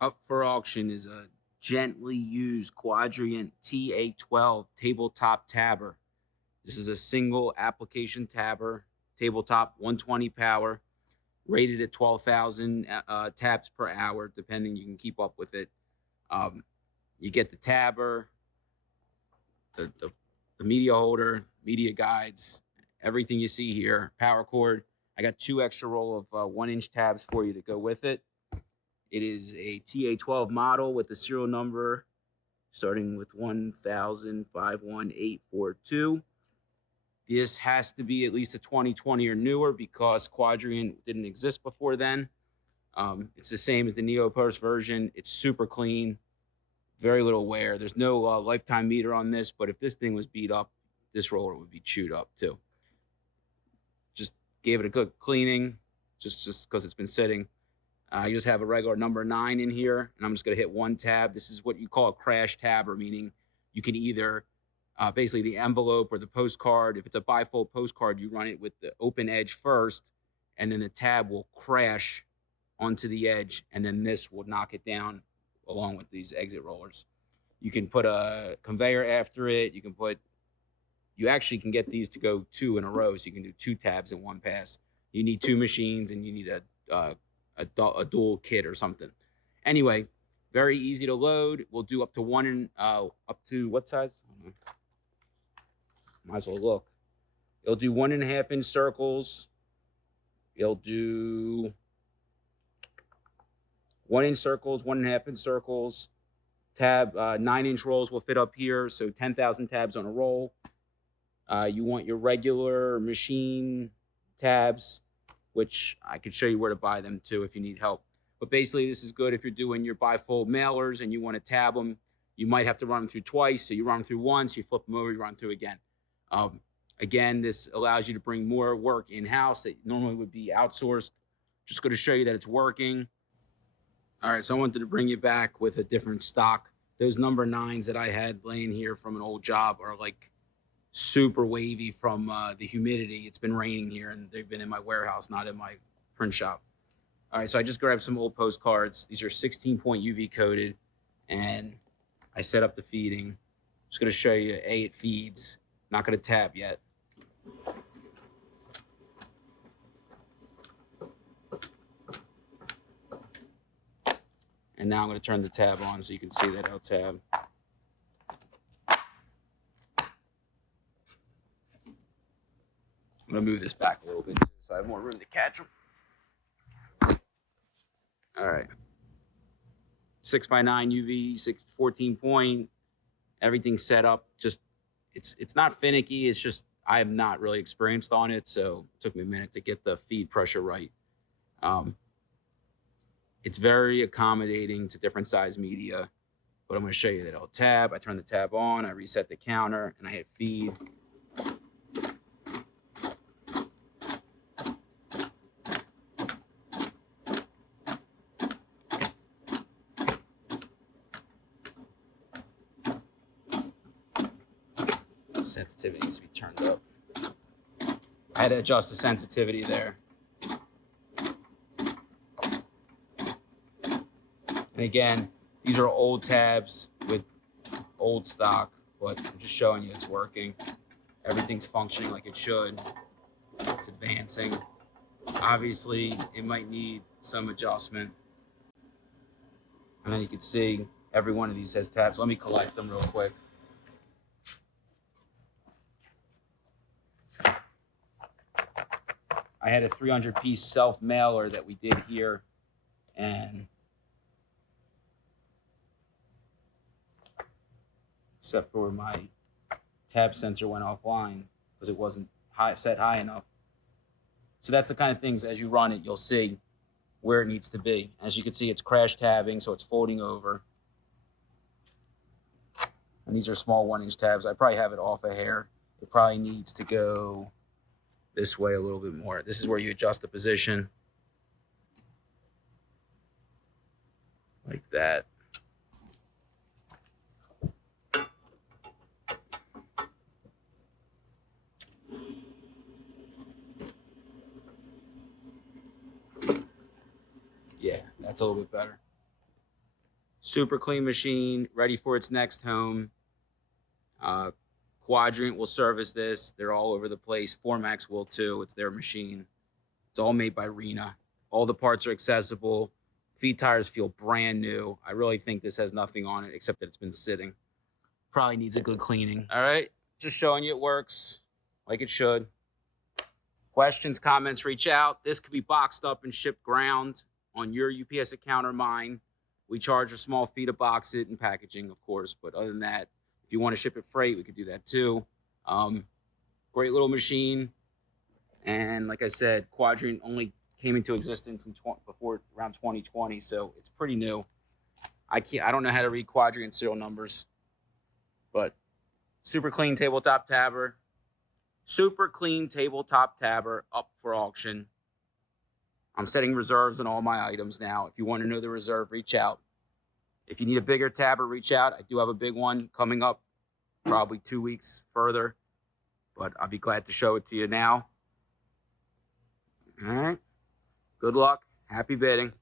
Up for auction is a gently used Quadient TA-12 tabletop tabber. This is a single application tabber, tabletop 120 power, rated at 12,000 tabs per hour, depending. You can keep up with it. You get the tabber, the media holder, media guides, everything you see here, power cord. I got 2 extra roll of 1-inch tabs for you to go with it. It is a TA-12 model with the serial number starting with 1000-51842. This has to be at least a 2020 or newer because Quadient didn't exist before then. It's the same as the Neopost version. It's super clean, very little wear. There's no lifetime meter on this, but if this thing was beat up, this roller would be chewed up too. Just gave it a good cleaning, just because it's been sitting. I just have a regular number 9 in here, and I'm just going to hit 1 tab. This is what you call a crash tabber, meaning you can either basically the envelope or the postcard. If it's a bifold postcard, you run it with the open edge first, and then the tab will crash onto the edge, and then this will knock it down along with these exit rollers. You can put a conveyor after it. You actually can get these to go 2 in a row, so you can do 2 tabs in 1 pass. You need 2 machines, and you need a dual kit or something. Anyway, very easy to load. We'll do up to up to what size? Might as well look. It'll do 1.5-inch circles. It'll do 1-inch circles, 1.5-inch circles. Tab 9-inch rolls will fit up here, so 10,000 tabs on a roll. You want your regular machine tabs, which I could show you where to buy them too if you need help. But basically, this is good if you're doing your bifold mailers and you want to tab them. You might have to run them through twice, so you run them through once, you flip them over, you run through again. Again, this allows you to bring more work in-house that normally would be outsourced. Just going to show you that it's working. All right, so I wanted to bring you back with a different stock. Those number 9s that I had laying here from an old job are like super wavy from the humidity. It's been raining here, and they've been in my warehouse, not in my print shop. All right, so I just grabbed some old postcards. These are 16-point UV coated, and I set up the feeding. Just going to show you, it feeds. Not going to tab yet. And now I'm going to turn the tab on so you can see that I'll tab. I'm going to move this back a little bit so I have more room to catch them. All right. 6x9 UV, 14 point. Everything's set up. Just it's not finicky. It's just I am not really experienced on it, so it took me a minute to get the feed pressure right. It's very accommodating to different size media, but I'm going to show you that I'll tab. I turn the tab on, I reset the counter, and I hit feed. Sensitivity needs to be turned up. I had to adjust the sensitivity there. And again, these are old tabs with old stock, but I'm just showing you it's working. Everything's functioning like it should. It's advancing. Obviously, it might need some adjustment. And then you can see every one of these has tabs. Let me collect them real quick. I had a 300-piece self-mailer that we did here, and except for my tab sensor went offline because it wasn't set high enough. So that's the kind of things, as you run it, you'll see where it needs to be. As you can see, it's crash tabbing, so it's folding over. And these are small 1-inch tabs. I probably have it off a hair. It probably needs to go this way a little bit more. This is where you adjust the position. Like that. Yeah, that's a little bit better. Super clean machine, ready for its next home. Quadient will service this. They're all over the place. FORMAX will too. It's their machine. It's all made by Rena. All the parts are accessible. Feed tires feel brand new. I really think this has nothing on it except that it's been sitting. Probably needs a good cleaning. All right, just showing you it works like it should. Questions, comments, reach out. This could be boxed up and shipped ground on your UPS account or mine. We charge a small fee to box it and packaging, of course. But other than that, if you want to ship it freight, we could do that too. Great little machine. And like I said, Quadient only came into existence in before around 2020, so it's pretty new. I don't know how to read Quadient serial numbers, but super clean tabletop tabber. Super clean tabletop tabber up for auction. I'm setting reserves on all my items now. If you want to know the reserve, reach out. If you need a bigger tabber, reach out. I do have a big one coming up, probably 2 weeks further, but I'll be glad to show it to you now. All right. Good luck. Happy bidding.